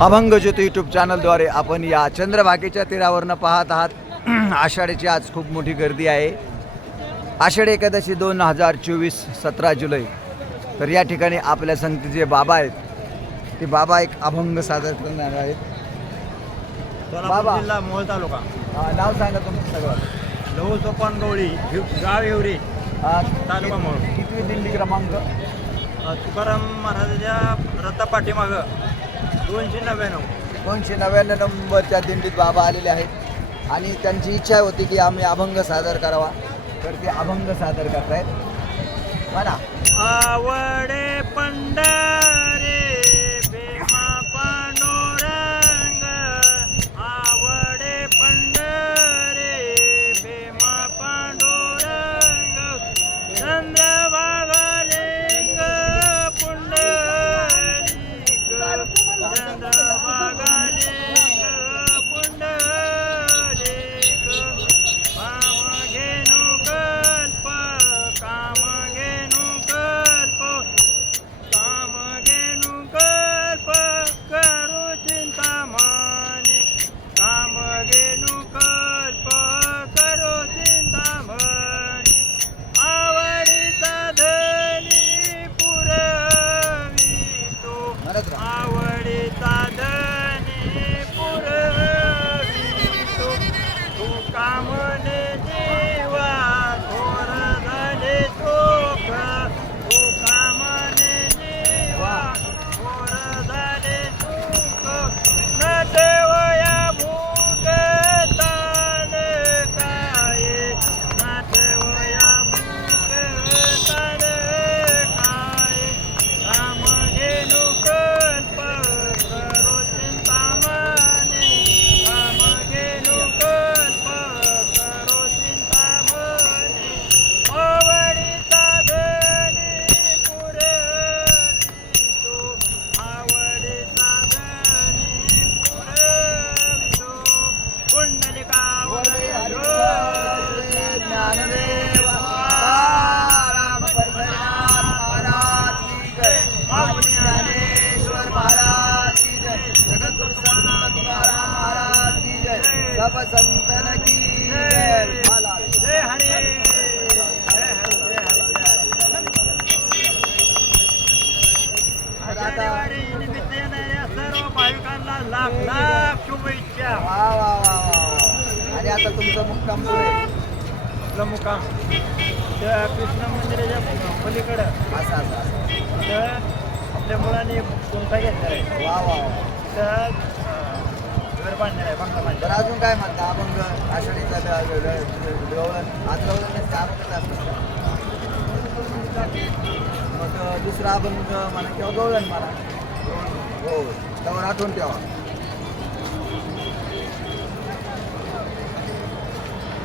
अभंग ज्योती यूट्यूब चॅनलद्वारे आपण या चंद्रभागेच्या तीरावरनं पाहत आहात। आषाढीची आज खूप मोठी गर्दी आहे। आषाढी एकादशी 2024 17 जुलै। तर या ठिकाणी आपल्या संगती जे बाबा आहेत ते बाबा एक अभंग सादर करणार आहेत। बाबा जिल्हा मोहोळ तालुका, नाव सांगा तुमचं सगळं। लहू सोपान गवळी, गाव हिवरी, तालुका मोहोळ। कितवी दिंडी क्रमांक? तुकाराम महाराजाच्या रथा पाठीमागं 299। 299 नंबरच्या दिंडीत बाबा आलेले आहेत आणि त्यांची इच्छा होती की आम्ही अभंग सादर करावा, तर ते अभंग सादर करतायत। म्हणा आवडे पंढरे भीमा पांडुरंग, आवडे पंढरे भीमा पांडुरंग, चंद्रभागालिंग पुंडलिक, चंद्रभागालिंग पुंडलिक, कामधेनु कल्प, कामधेनु कल्प, कामधेनु कल्प, करू चिंतामणी, कामधेनु कल्प, करू चिंतामणी, आवडीचा धनी पुरवितो, आवडीचा धनी पुरवितो, तू कामने देवा थोर झाले चोख, तू कामने देवा थोर झाले चोख, न ठेवया भूक ताल काय, न ठेवया भूक ताल काय, कामधेनु कल्प, करो चिंतामणी, कामधेनु कल्प, करो चिंतामणी, आवडीचा धनी पुरवितो, आवडीचा धनी पुरवितो, पुंडलिकावर ज्ञानदेव राम परमात्मा महाराज की जय, ज्ञानेश्वर महाराज की जय, जगद्गुरु संत तुकाराम महाराज की जय, सब संतन की जय। जय हरी, जय हरी, जय हरी, जय हरी। आषाढी निमित्त येणाऱ्या सर्व भाविकांना लाख लाख शुभेच्छा। वा वा वा वा वा। आणि आता तुमचं मुक्काम पुढे आपला मुक्काम त्या कृष्ण मंदिराच्या पलीकडं असं असं असं। तिथं आपल्या मुलांनी कोणता घेतला आहे, वा वा वा। तिथं घर बांधणार आहे, बंगला तर बांधणार अजून काय म्हणता अभंग आषाढीचा गवळण आज गवळण अभंग असतं मग दुसरा अभंग म्हणा किंवा गवळण म्हणा, हो त्यावर आठवण ठेवा।